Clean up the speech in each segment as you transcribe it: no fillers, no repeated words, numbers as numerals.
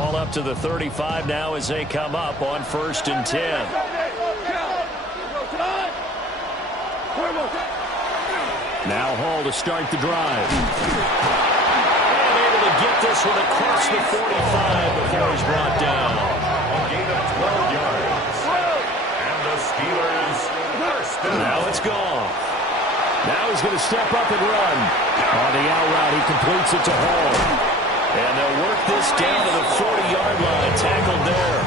Ball up to the 35 now as they come up on 1st and 10. Now Hall to start the drive. And able to get this one across the 45 before he's brought down. A gain of 12 yards. And the Steelers first down. Now it's gone. Now he's going to step up and run. On the out route, he completes it to Hall. And they'll work this down to the 40-yard line. Tackled there.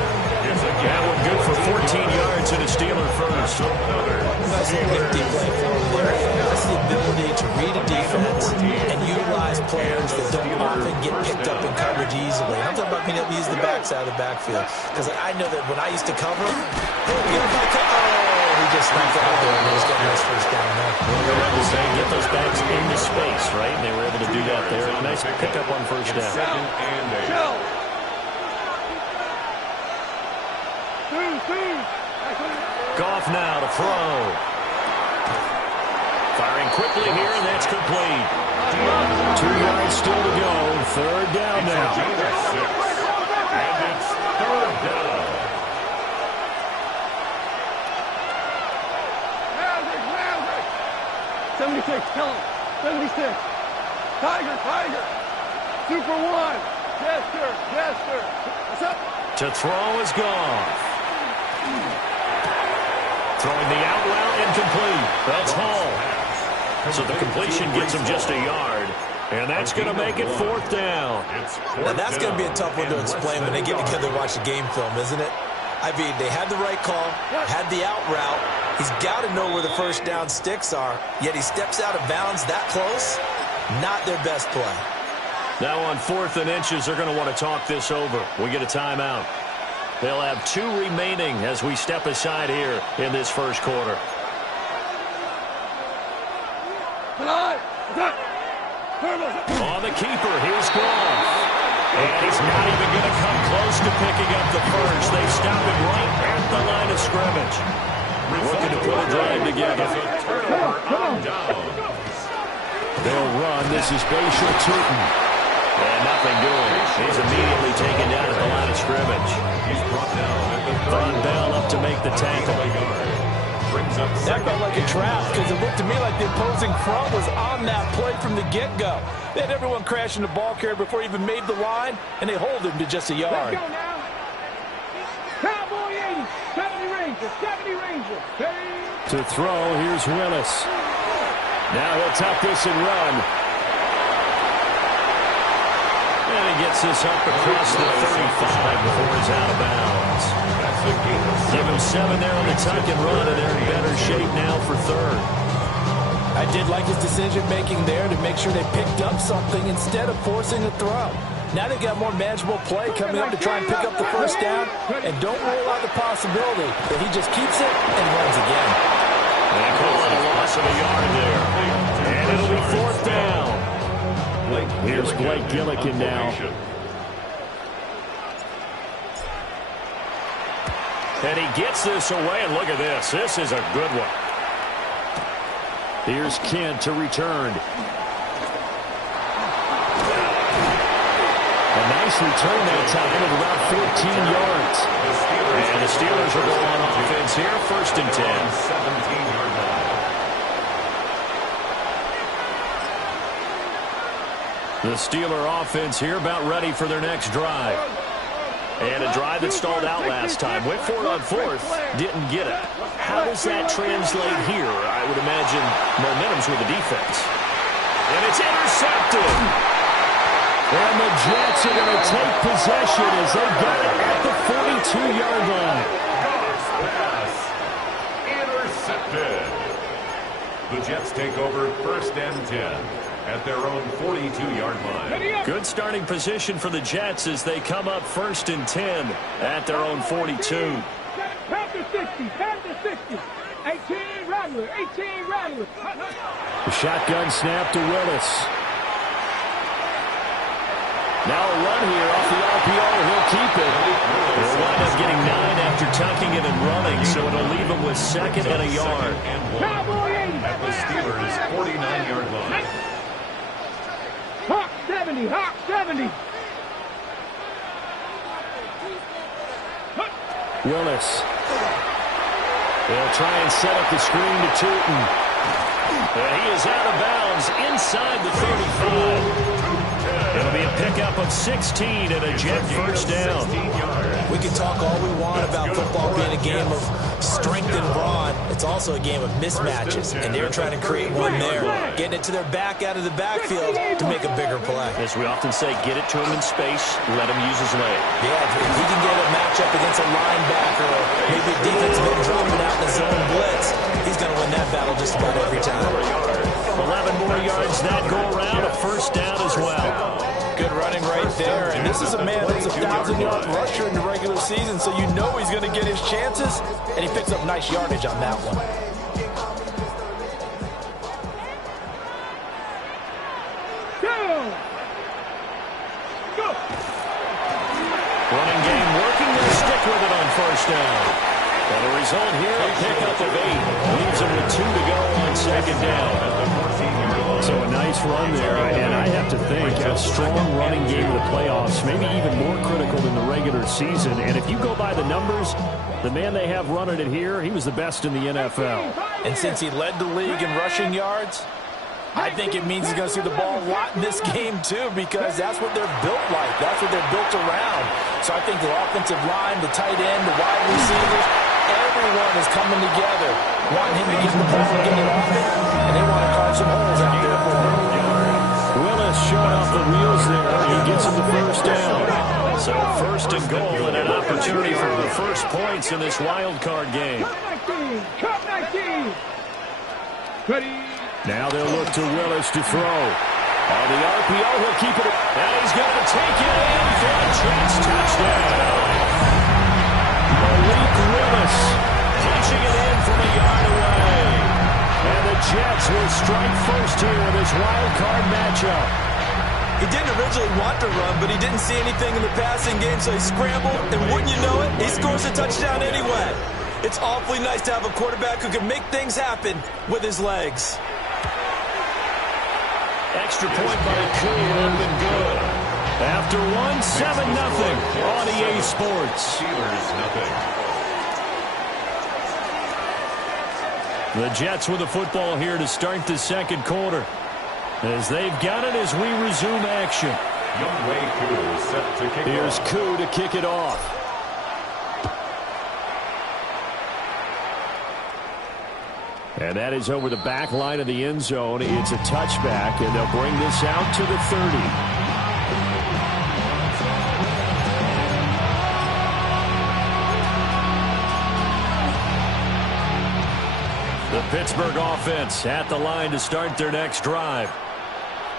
That one good for 14 yards and a Steeler first. That's the big play for him there. That's the ability to read a defense and utilize players that don't often get picked up in coverage easily. I'm talking about being able to use the backside of the backfield. Because I know that when I used to cover, he just snapped out there and he's getting his first down there. Get those backs into space, right? And they were able to do that there. Nice pickup on first down. Second and 8. Goff now to throw. Firing quickly here, and that's complete. 2 yards still to go. 3rd down now. And it's 3rd down. Magic. 76, tell him. 76. Tiger. Super 1. Gesture. What's up? To throw is Goff. Throwing the out route incomplete. That's Hall. So the completion gets him just a yard. And that's going to make it 4th down. Now that's going to be a tough one to explain when they get together and watch the game film, isn't it? I mean, they had the right call, had the out route. He's got to know where the first down sticks are, yet he steps out of bounds that close. Not their best play. Now on 4th and inches, they're going to want to talk this over. We get a timeout. They'll have 2 remaining as we step aside here in this first quarter. On the keeper, here's Goff. And he's not even going to come close to picking up the first. They stop him right at the line of scrimmage. Looking to put a drive together. They'll run. This is Bashir Tootin. And nothing doing. He's immediately taken down at the line of scrimmage. Von Bell up to make the tackle. That felt like a trap because it looked to me like the opposing front was on that play from the get-go. They had everyone crashing the ball carrier before he even made the line, and they hold him to just a yard. Let's go now. Cowboy 80, 70 Ranger. To throw, here's Willis. Now he'll tuck this and run. And he gets this up across the 35 before he's out of bounds. Give him 7 there on the tuck and run, and they're in better shape now for 3rd. I did like his decision-making there to make sure they picked up something instead of forcing a throw. Now they've got more manageable play coming up to try and pick up the first down, and don't rule out the possibility that he just keeps it and runs again. They call it a loss of a yard there. And it'll be 4th down. Here's Blake Gillikin now. And he gets this away, and look at this. This is a good one. Here's Kent to return. A nice return that time of about 14 yards. And the Steelers are going on offense here, 1st and 10. 17-yard line. The Steeler offense here about ready for their next drive. And a drive that stalled out last time. Went for it on 4th, didn't get it. How does that translate here? I would imagine momentum's with the defense. And it's intercepted. And the Jets are going to take possession as they got it at the 42-yard line. Pass intercepted. The Jets take over 1st and 10 at their own 42-yard line. Good starting position for the Jets as they come up 1st and 10 at their own 42. Panther 60. 18 Rattler. The shotgun snap to Willis. Now a run here off the RPO. He'll keep it. He'll wind up getting 9 after tucking it and running, so it'll leave him with 2nd and a yard. At the Steelers' 49-yard line. Hawk 70. Willis. They'll try and set up the screen to Tootin. And he is out of bounds inside the 35. It'll be a pickup of 16 and a Jet first down. We can talk all we want about football being a game of strength and brawn. It's also a game of mismatches, and they're trying to create one there, getting it to their back out of the backfield to make a bigger play. As we often say, get it to him in space, let him use his leg. Yeah, if he can get a matchup against a linebacker or maybe a defensive end dropping out in the zone blitz, he's going to win that battle just about every time. 11 more yards that go around, a first down as well. Good running right there. And this is a man that's a 1,000-yard rusher in the regular season, so you know he's going to get his chances, and he picks up nice yardage on that one. Go! Running game working. They'll stick with it on first down. And the result here, a pickup of 8. Leaves them with 2 to go on second down. So a nice run there, and I have to think a strong running game of the playoffs, maybe even more critical than the regular season. And if you go by the numbers, the man they have running it here, he was the best in the NFL. And since he led the league in rushing yards, I think it means he's going to see the ball a lot in this game, too, because that's what they're built like. That's what they're built around. So I think the offensive line, the tight end, the wide receivers, everyone is coming together, wanting him to get the ball and get it off it, and they want to carve some holes out there for him. Willis showing off the wheels there. He gets him the first down. So first and goal and an opportunity for the first points in this wild card game. Cut 19! Ready? Now they'll look to Willis to throw. On the RPO, he'll keep it. And he's going to take it in for a Jets touchdown. Malik Willis punching it in from a yard away. And the Jets will strike first here in this wild card matchup. He didn't originally want to run, but he didn't see anything in the passing game, so he scrambled, and wouldn't you know it, he scores a touchdown anyway. It's awfully nice to have a quarterback who can make things happen with his legs. Extra point by Koo, up and good. After 1, 7-0 on EA Sports. Steelers, nothing. The Jets with the football here to start the second quarter. As they've got it as we resume action. Younghoe Koo set to kick Here's off. Koo to kick it off. And that is over the back line of the end zone. It's a touchback, and they'll bring this out to the 30. The Pittsburgh offense at the line to start their next drive.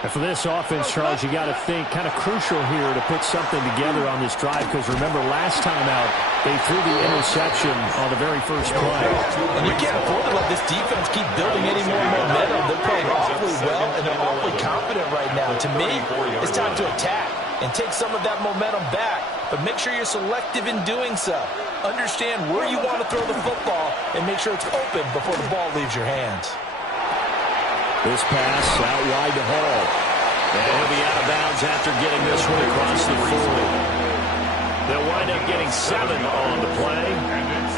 And for this offense, Charles, you got to think kind of crucial here to put something together on this drive, because remember last time out, they threw the interception on the very first play. And you can't afford to let this defense keep building any more momentum. They're playing awfully well, and they're awfully confident right now. To me, it's time to attack and take some of that momentum back, but make sure you're selective in doing so. Understand where you want to throw the football and make sure it's open before the ball leaves your hands. This pass out wide to Hall. And he'll be out of bounds after getting this one across the 40. They'll wind up getting 7 on the play.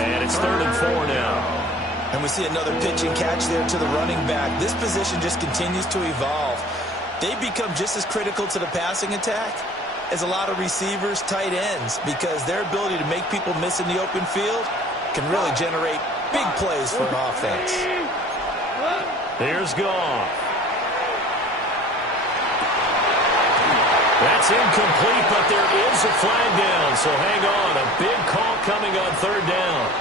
And it's 3rd and 4 now. And we see another pitch and catch there to the running back. This position just continues to evolve. They become just as critical to the passing attack as a lot of receivers, tight ends, because their ability to make people miss in the open field can really generate big plays for an offense. Here's Goff. That's incomplete, but there is a flag down, so hang on. A big call coming on 3rd down.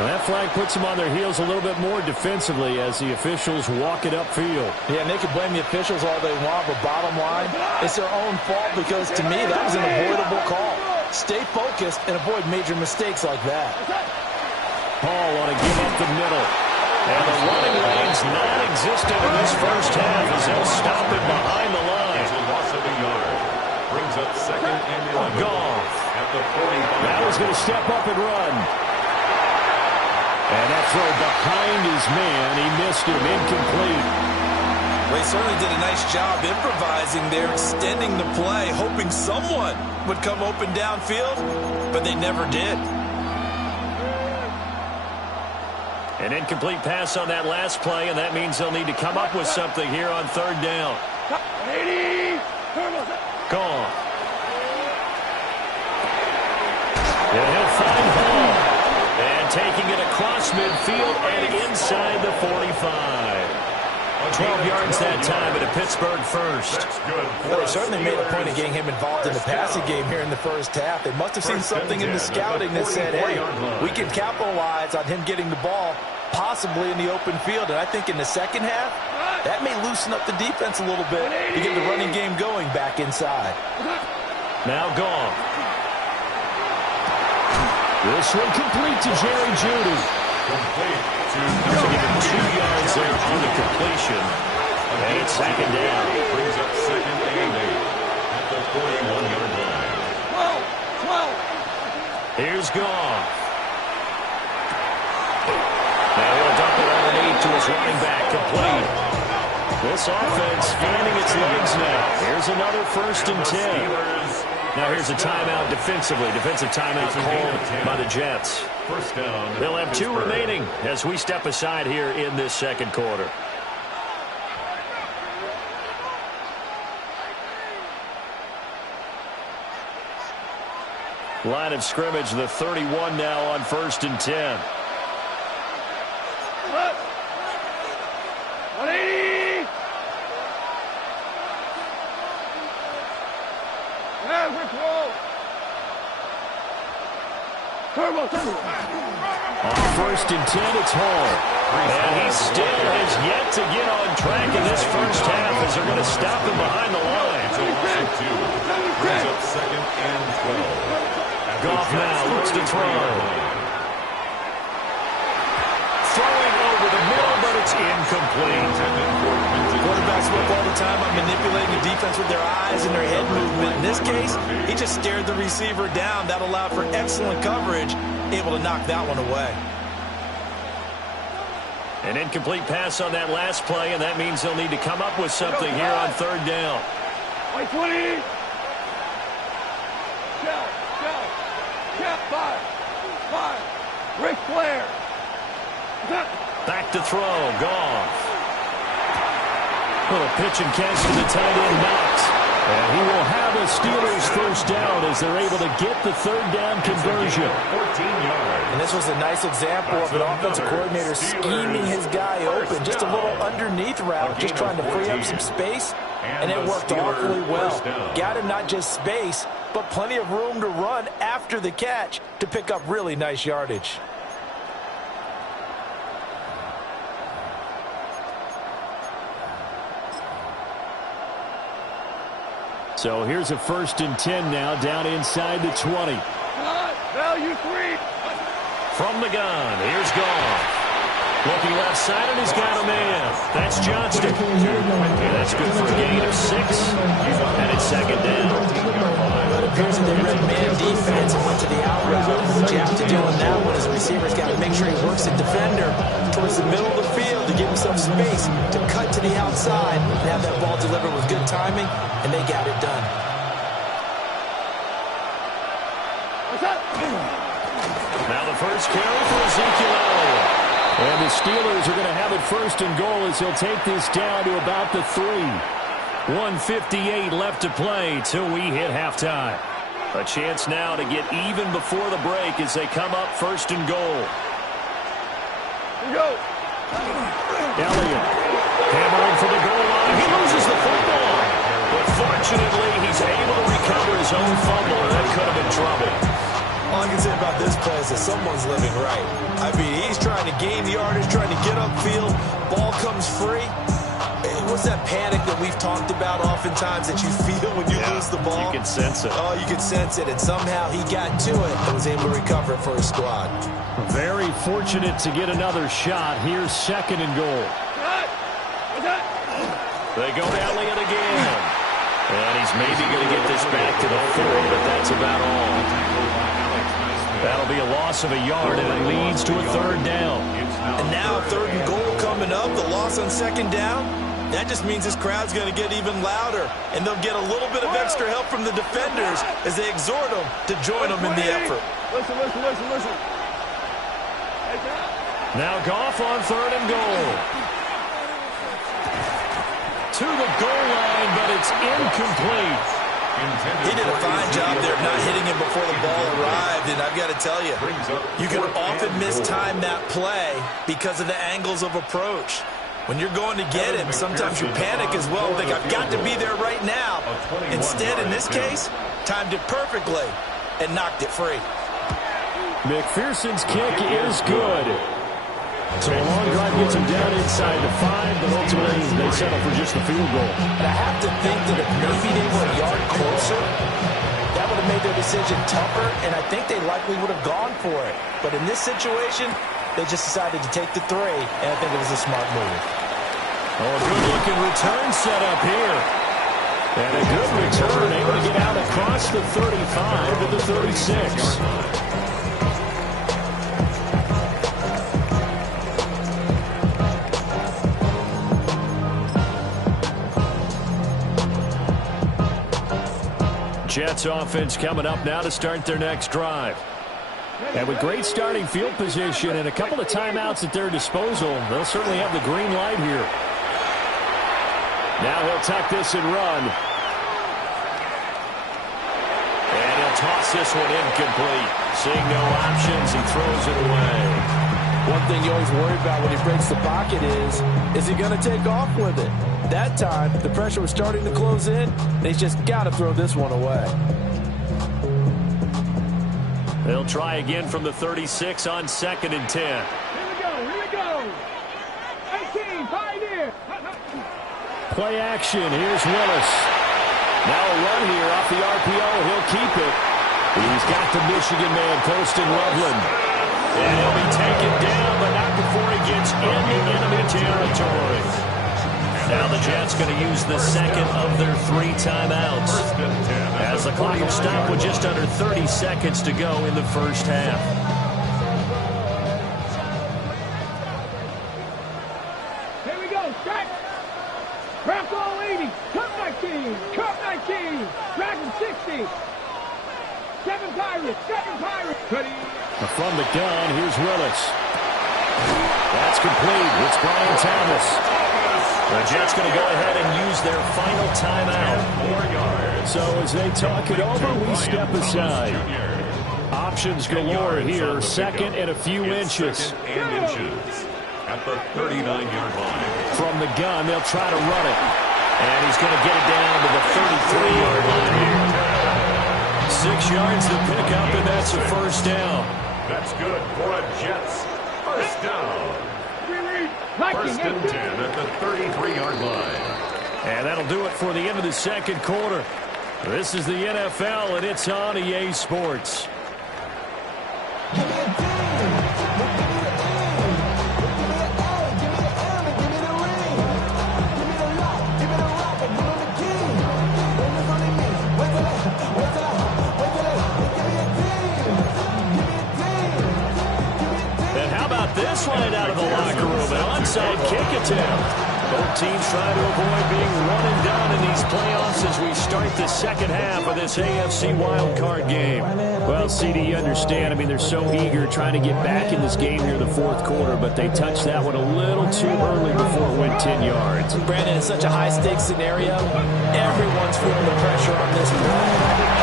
Well, that flag puts them on their heels a little bit more defensively as the officials walk it upfield. Yeah, and they can blame the officials all they want, but bottom line, it's their own fault, because to me, that was an avoidable call. Stay focused and avoid major mistakes like that. Hall want to give up the middle. And the running lane's non-existent in this first half as they'll stop it behind the line. It's a loss of a yard. Brings up 2nd and 11. Goff. At the 45. Now he's going to step up and run. And that throw behind his man. He missed him. Incomplete. Well, he certainly did a nice job improvising there, extending the play, hoping someone would come open downfield, but they never did. An incomplete pass on that last play, and that means they'll need to come up with something here on third down. Gone. And he'll find Hall. And taking it across midfield and inside the 45. 12 yards that time at a Pittsburgh first. Well, they certainly made a point of getting him involved in the passing game here in the first half. They must have seen something in the scouting that said, hey, we can capitalize on him getting the ball possibly in the open field. And I think in the second half, that may loosen up the defense a little bit to get the running game going back inside. Now gone. This one complete to Jerry Jeudy. So give him 2 yards there on the completion. And it's second down. Brings up second and 8 at the 41-yard line. 12. Here's Goff. Now he'll dump it underneath to his running back, complete. This offense finding its legs now. Here's another 1st and 10. Now here's a timeout defensively. Defensive timeout called by the Jets. First down. They'll have 2 remaining as we step aside here in this second quarter. Line of scrimmage, the 31 now on 1st and 10. 180. On 1st and 10, it's Hall. And he still has yet to get on track in this first half as they're going to stop him behind the line. Brings up second and 12. Goff now looks to throw. Throwing over the middle, but it's incomplete. Quarterbacks work all the time on manipulating the defense with their eyes and their head movement. In this case, he just stared the receiver down. That allowed for excellent coverage, able to knock that one away. An incomplete pass on that last play, and that means they'll need to come up with something here on third down. 20. Shell, 5. Ric Flair. Back to throw, Goff. Little pitch and catch to the tight end, Knox. And he will have a Steelers first down as they're able to get the third down conversion. 14 yards. And this was a nice example of an offensive coordinator scheming his guy open. Just a little underneath route, just trying to free up some space. And it worked awfully well. Got him not just space, but plenty of room to run after the catch to pick up really nice yardage. So here's a 1st and 10 now, down inside the 20. Value 3. From the gun, here's Goff. Looking left side, and he's got a man. That's Johnston. And that's good for a gain of 6. And it's second down. It appears that they read man defense and went to the out route. What you have to do in that one is the receiver's got to make sure he works the defender towards the middle of the field to give himself space to cut to the outside and have that ball delivered with good timing, and they got it done. Now the first carry for Ezekiel Elliott. And the Steelers are going to have it 1st and goal as he'll take this down to about the 3. 1:58 left to play till we hit halftime. A chance now to get even before the break as they come up 1st and goal. Here we go. Elliott hammering for the goal line. He loses the football. But fortunately, he's able to recover his own fumble, and that could have been trouble. All I can say about this play is that someone's living right. I mean, he's trying to gain the yardage, trying to get upfield. Ball comes free. What's that panic that we've talked about oftentimes that you feel when you lose the ball? You can sense it. Oh, you can sense it. And somehow he got to it and was able to recover it for his squad. Very fortunate to get another shot. Here's 2nd and goal. They go to Elliott again. And he's maybe going to get this back to the 4, but that's about all. That'll be a loss of a yard, and it leads to a 3rd down. And now 3rd and goal coming up. The loss on 2nd down. That just means this crowd's going to get even louder. And they'll get a little bit of extra help from the defenders as they exhort them to join them in the effort. Listen. Now Goff on 3rd and goal. To the goal line, but it's incomplete. He did a fine job there of not hitting him before the ball arrived, and I've got to tell you, you can often mistime that play because of the angles of approach. When you're going to get him, sometimes you panic as well and think, I've got to be there right now. Instead, in this case, timed it perfectly and knocked it free. McPherson's kick is good. So a long drive gets him down inside the 5, but ultimately they settle for just the field goal. And I have to think that if maybe they were a yard closer, that would have made their decision tougher, and I think they likely would have gone for it. But in this situation, they just decided to take the 3, and I think it was a smart move. Oh, a good-looking return set up here. And a good return, able to get out across the 35 to the 36. Jets offense coming up now to start their next drive. And with great starting field position and a couple of timeouts at their disposal, they'll certainly have the green light here. Now he'll tuck this and run. And he'll toss this one incomplete. Seeing no options, he throws it away. One thing you always worry about when he breaks the pocket is he going to take off with it? That time, the pressure was starting to close in, and he's just got to throw this one away. They'll try again from the 36 on 2nd and 10. Here we go. 18, pioneer. Play action. Here's Willis. Now a run here off the RPO. He'll keep it. He's got the Michigan man, Poston Loveland. And he'll be taken down, but not before he gets into enemy territory. Now the Jets going to use the second of their 3 timeouts as the clock will stop with just under 30 seconds to go in the first half. Here we go, set. Craft all 80. Cup 19. Dragon 60. 7 Pirates. Ready. From the gun, here's Willis. That's complete. It's Brian Thomas. The Jets going to go ahead and use their final timeout. So as they talk it over, we step aside. Options galore here. 2nd and a few inches. At the 39-yard line. From the gun, they'll try to run it. And he's going to get it down to the 33-yard line here. 6 yards to pick up, and that's a first down. That's good for a Jets first down. First and 10 at the 33-yard line. And that'll do it for the end of the second quarter. This is the NFL, and it's on EA Sports. This line out of the locker room, an onside kick attempt. Both teams trying to avoid being run and done in these playoffs as we start the second half of this AFC wildcard game. Well, CD, you understand. I mean, they're so eager trying to get back in this game here in the 4th quarter, but they touched that one a little too early before it went 10 yards. Brandon, it's such a high-stakes scenario. Everyone's feeling the pressure on this play.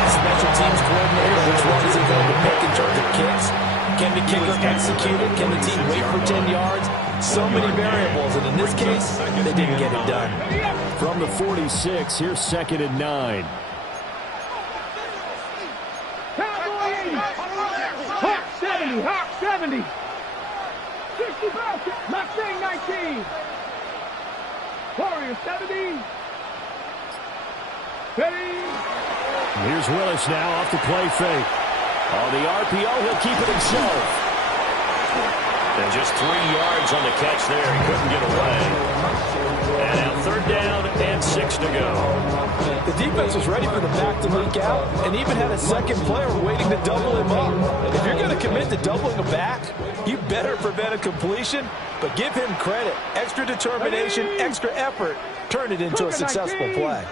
Special teams coordinator, which one is he going to pick in terms of kicks? Can the kicker execute it? Can the team wait for 10 yards? So many variables, and in this case, they didn't get it done. From the 46, here's 2nd and 9. Hawk 70. 65. Mustang 19. Warrior 70. Ready. Here's Willis now off the play fake. On the RPO, he'll keep it himself. And just 3 yards on the catch there. He couldn't get away. And now 3rd down and 6 to go. The defense was ready for the back to leak out and even had a second player waiting to double him up. If you're going to commit to doubling a back, you better prevent a completion, but give him credit. Extra determination, extra effort, turn it into a successful play.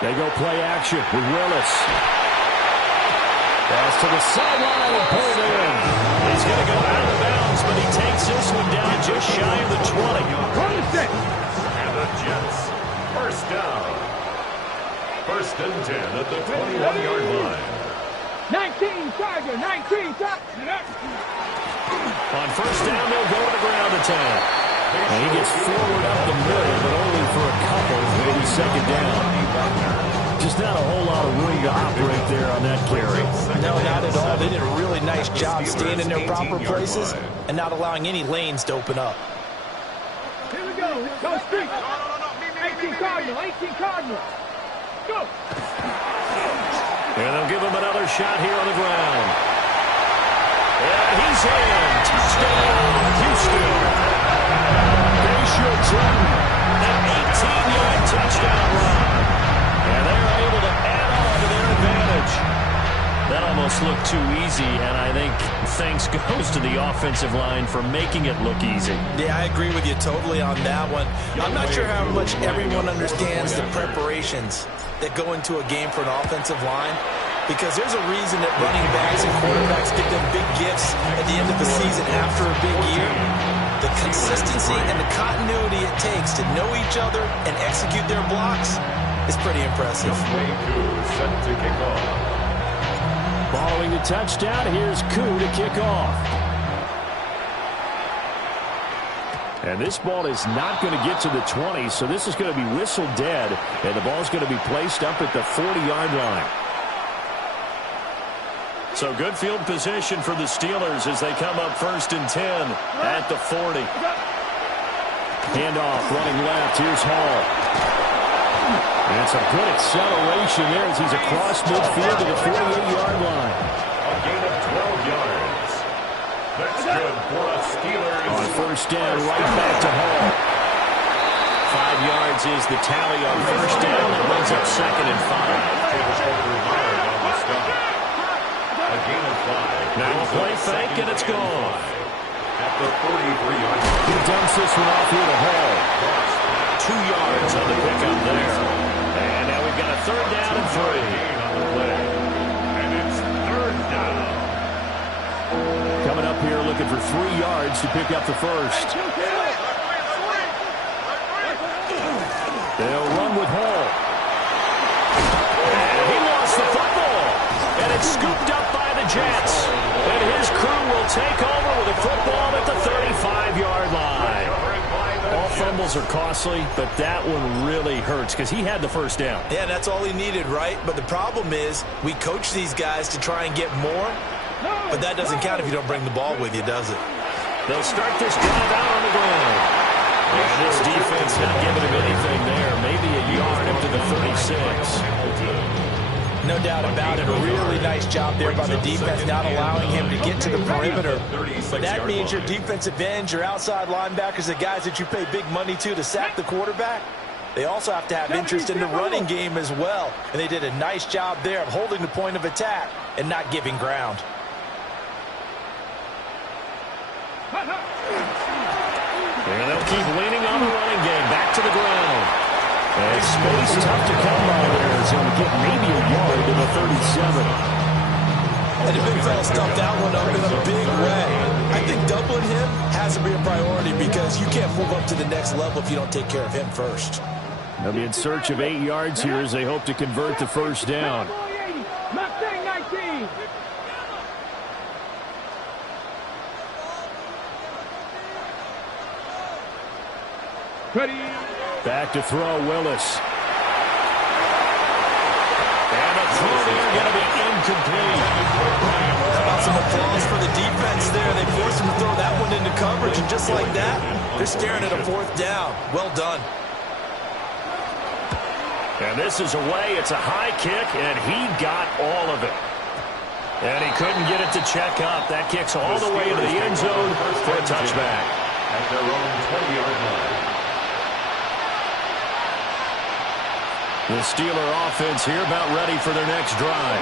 They go play action with Willis. Pass to the sideline and pulled in. He's going to go out of bounds, but he takes this one down just shy of the 20. And the Jets, first down. First and 10 at the 21-yard line. 19, Tiger, 19, Tiger. On first down, they'll go to the ground attack. And he gets forward up the middle, but only for a couple, maybe second down. Just not a whole lot of room to operate there on that carry. No, not at all. They did a really nice job staying in their proper places and not allowing any lanes to open up. Here we go. Go street. 18 Cardinal, 18 Cardinal. Go. And they'll give him another shot here on the ground. And he's in. Touchdown, Houston. They should too. An 18-yard touchdown run. And they're able to add on to their advantage. That almost looked too easy, and I think thanks goes to the offensive line for making it look easy. Yeah, I agree with you totally on that one. I'm not sure how much everyone understands the preparations that go into a game for an offensive line, because there's a reason that running backs and quarterbacks get them big gifts at the end of the season after a big year. The consistency and the continuity it takes to know each other and execute their blocks is pretty impressive. Set to kick off. Following the touchdown, here's Koo to kick off. And this ball is not going to get to the 20, so this is going to be whistled dead, and the ball's going to be placed up at the 40-yard line. So good field position for the Steelers as they come up first and 10 at the 40. Handoff, running left. Here's Hall. And it's a good acceleration there as he's across midfield to the 48-yard line. A gain of 12 yards. That's good for a Steelers. On first down, right back to Hall. 5 yards is the tally on first down. That brings up second and 5. A gain of 5. Now a play fake, and it's gone. At the 43-yard line. He dumps this one off here to Hall. 2 yards on the pickup there. And now we've got a third down and 3. And it's third down. Coming up here looking for 3 yards to pick up the first. They'll run with Hall. And he lost the football. And it's scooped up by the Jets. And his crew will take over with a football at the 35-yard line. All fumbles are costly, but that one really hurts because he had the first down. Yeah, that's all he needed, right? But the problem is we coach these guys to try and get more, but that doesn't count if you don't bring the ball with you, does it? They'll start this drive out on the ground. And this defense not giving him anything there. Maybe a yard up to the 36. No doubt about it. A really nice job there by the defense, not allowing him to get to the perimeter. But that means your defensive ends, your outside linebackers, the guys that you pay big money to sack the quarterback, they also have to have interest in the running game as well. And they did a nice job there of holding the point of attack and not giving ground. And they'll keep leaning on the running game. Back to the ground. And space tough to come by there. It's going to get maybe a yard to the 37. And the big fella stuffed that one up in a big way. I think doubling him has to be a priority because you can't move up to the next level if you don't take care of him first. They'll be in search of 8 yards here as they hope to convert the first down. Mustang 19. Ready. Back to throw, Willis. And a throw there going to be incomplete. How about some applause for the defense there? They forced him to throw that one into coverage, and just like that, they're staring at a fourth down. Well done. And this is away. It's a high kick, and he got all of it. And he couldn't get it to check up. That kicks all the way into the end zone for a touchback. At their own 20-yard line. The Steeler offense here about ready for their next drive.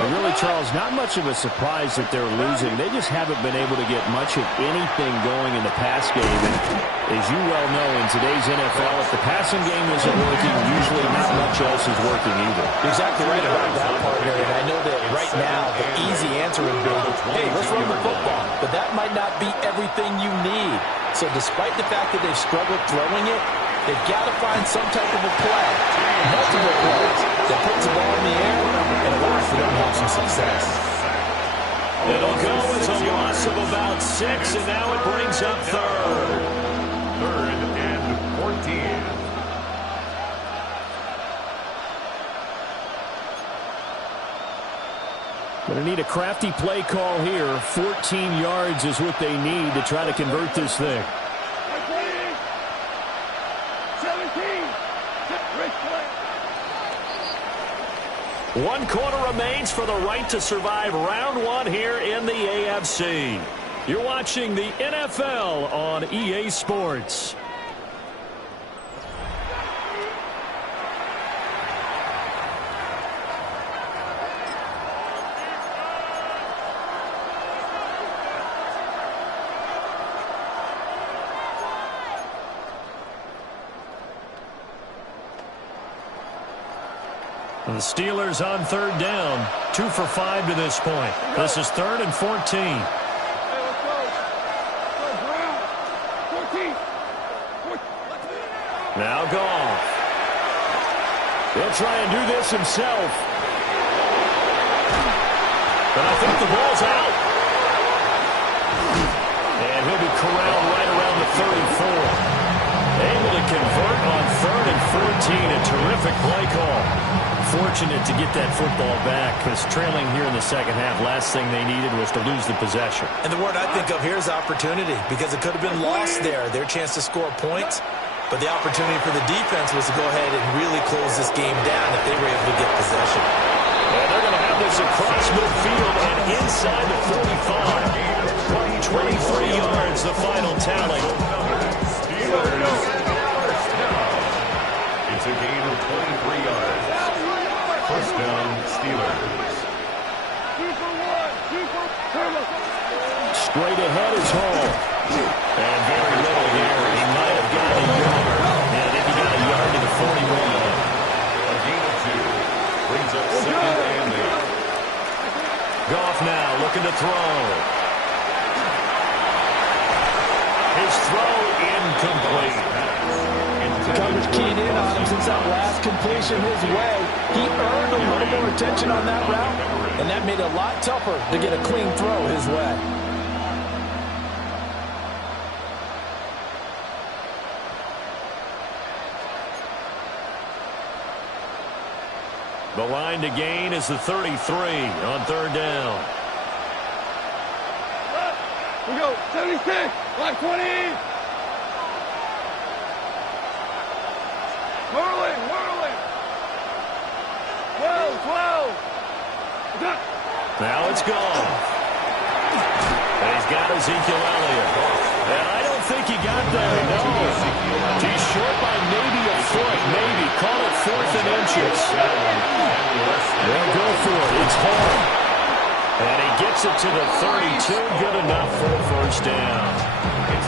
And really, Charles, not much of a surprise that they're losing. They just haven't been able to get much of anything going in the pass game. And as you well know, in today's NFL, if the passing game isn't working, usually not much else is working either. You're exactly right about that, partner. And I know that right now the easy answer would be, hey, let's run the football. But that might not be everything you need. So despite the fact that they've struggled throwing it, they've got to find some type of a play, multiple plays, that puts the ball in the air and allows for them to have some success. It'll go as a loss of about 6, and now it brings up third. 3rd and 14. Going to need a crafty play call here. 14 yards is what they need to try to convert this thing. 1 quarter remains for the right to survive round 1 here in the AFC. You're watching the NFL on EA Sports. The Steelers on 3rd down. 2 for 5 to this point. This is 3rd and 14. Now Goff. He'll try and do this himself. But I think the ball's out. And he'll be corralled right around the 34. Able to convert on 3rd and 14. A terrific play call. Fortunate to get that football back, because trailing here in the second half, last thing they needed was to lose the possession. And the word I think of here is opportunity, because it could have been lost there, their chance to score points. But the opportunity for the defense was to go ahead and really close this game down if they were able to get possession. And they're going to have this across midfield and inside the 45. 23 yards, the final tally. It's a gain of 23 yards. First down, Steelers. Straight ahead is Hall. And very little here. He might have gotten a yard. And I think he got a yard to the 41. A gain of 2. Brings up 2nd and 8. Goff now looking to throw. His throw incomplete. Coverage keyed in on him since that last completion his way. He earned a little more attention on that route, and that made it a lot tougher to get a clean throw his way. The line to gain is the 33 on 3rd down. We go, 76, line 20. Whirling. 12. Now it's gone. And he's got Ezekiel Elliott. And I don't think he got there, no. He's short by maybe a foot, maybe. Call it 4th and inches. They'll go for it. It's home. And he gets it to the 32. Good enough for a first down.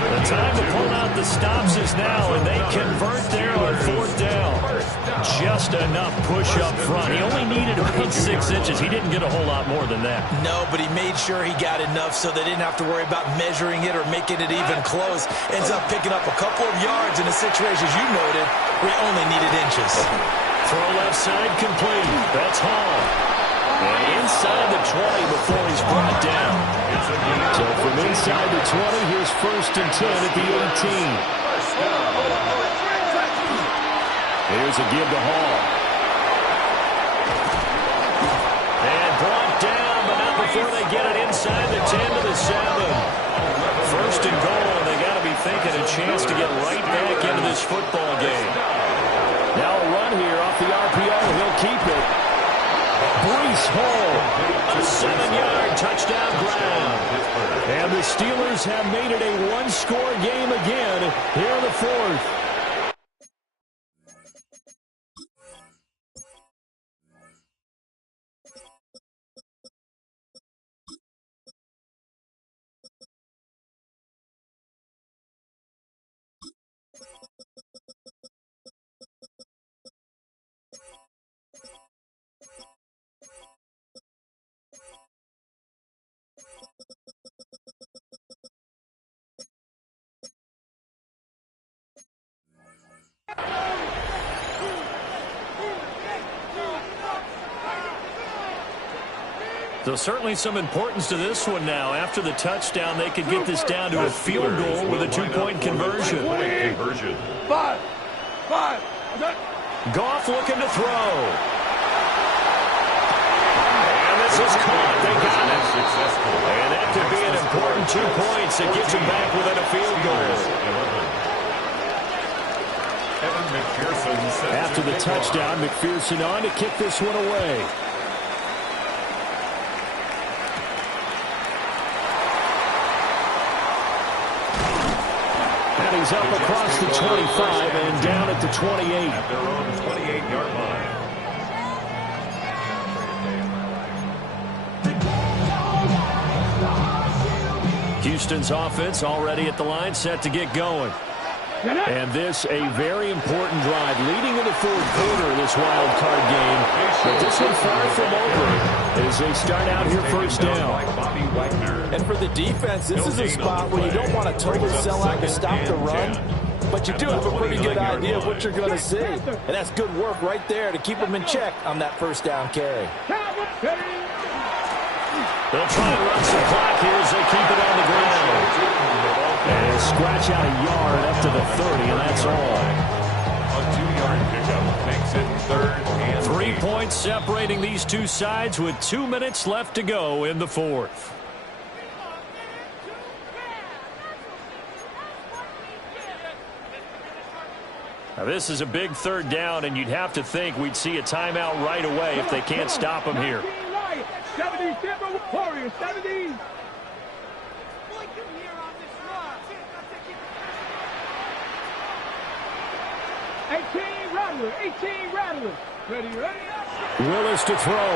The time to pull out the stops is now, and they convert there on 4th down. Just enough push up front. He only needed about 6 inches. He didn't get a whole lot more than that. No, but he made sure he got enough so they didn't have to worry about measuring it or making it even close. Ends up picking up a couple of yards in a situation, as you noted, where he only needed inches. Throw left side complete. That's Hall. And inside the 20 before he's brought down. So from inside the 20, here's 1st and 10 at the 18. Here's a give to Hall. And brought down, but not before they get it inside the 10 to the 7. 1st and goal, and they got to be thinking a chance to get right back into this football game. Now a run here off the RPO. He'll keep it. Breece Hall, a 7-yard touchdown ground. And the Steelers have made it a one-score game again here in the 4th. So certainly some importance to this one now. After the touchdown, they could get this down to a field goal with a two-point conversion. Goff looking to throw. And this is caught. They got it. And that could be an important 2 points. It gets them back within a field goal. After the touchdown, McPherson on to kick this one away. And he's up across the 25 and down at the 28. At their own 28-yard line. Houston's offense already at the line, set to get going. And this a very important drive leading in the fourth quarter of this wild card game. But this one far from over as they start out here first down. And for the defense, this is a spot where you don't want to totally sell out to stop the run, but you do have a pretty good idea of what you're going to see. And that's good work right there to keep them in check on that first down carry. They'll try and run some clock here as they keep it on the ground. And scratch out a yard up to the 30, and that's all. A 2-yard pickup makes it 3rd and 3 points separating these two sides with 2 minutes left to go in the fourth. Now this is a big third down, and you'd have to think we'd see a timeout right away if they can't stop him here. 70, Warriors, 70. 18 Rattlers. Ready. Willis to throw.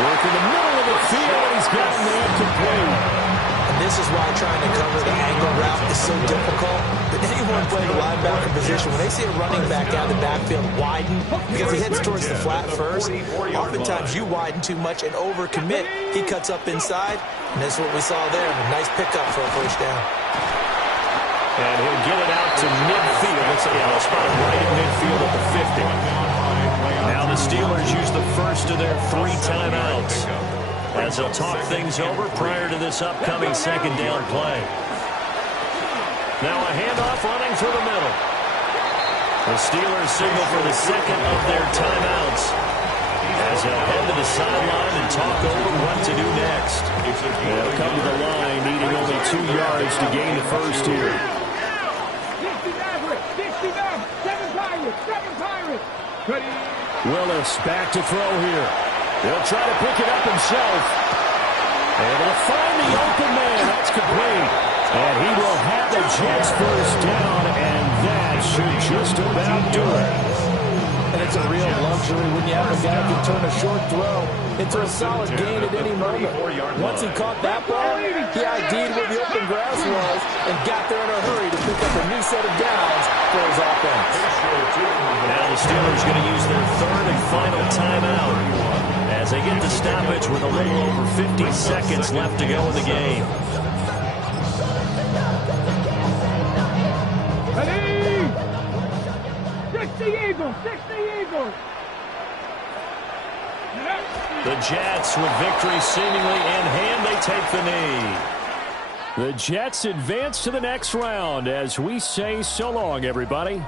Work in the middle of the field, and he's got him there complete. And this is why trying to cover the angle route is so difficult. But anyone playing the linebacker position, when they see a running back out of the backfield widen, because he heads towards the flat first, oftentimes you widen too much and overcommit. He cuts up inside, and that's what we saw there. A nice pickup for a first down. And he'll get it out to midfield. It's a spot right at midfield at the 50. Now the Steelers use the first of their 3 timeouts as they'll talk things over prior to this upcoming second down play. Now a handoff running through the middle. The Steelers signal for the second of their timeouts as they'll head to the sideline and talk over what to do next. They'll come to the line needing only 2 yards to gain the first here. 7 Pirates. Willis back to throw here. He'll try to pick it up himself. And he'll find the open man. That's complete. And he will have the Jets first down, and that should just about do it. And it's a real luxury when you have a guy who can turn a short throw into a solid gain at any moment. Once he caught that ball, he ID'd where the open grass was and got there in a hurry to pick up a new set of downs for his offense. Now the Steelers going to use their 3rd and final timeout as they get the stoppage with a little over 50 seconds left to go in the game. The Jets, with victory seemingly in hand, they take the knee. The Jets advance to the next round as we say so long, everybody.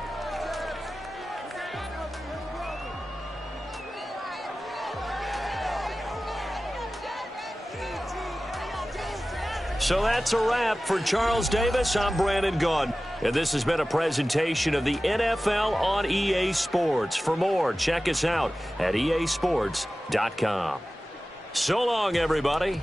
So that's a wrap for Charles Davis. I'm Brandon Gaudin, and this has been a presentation of the NFL on EA Sports. For more, check us out at easports.com. So long, everybody.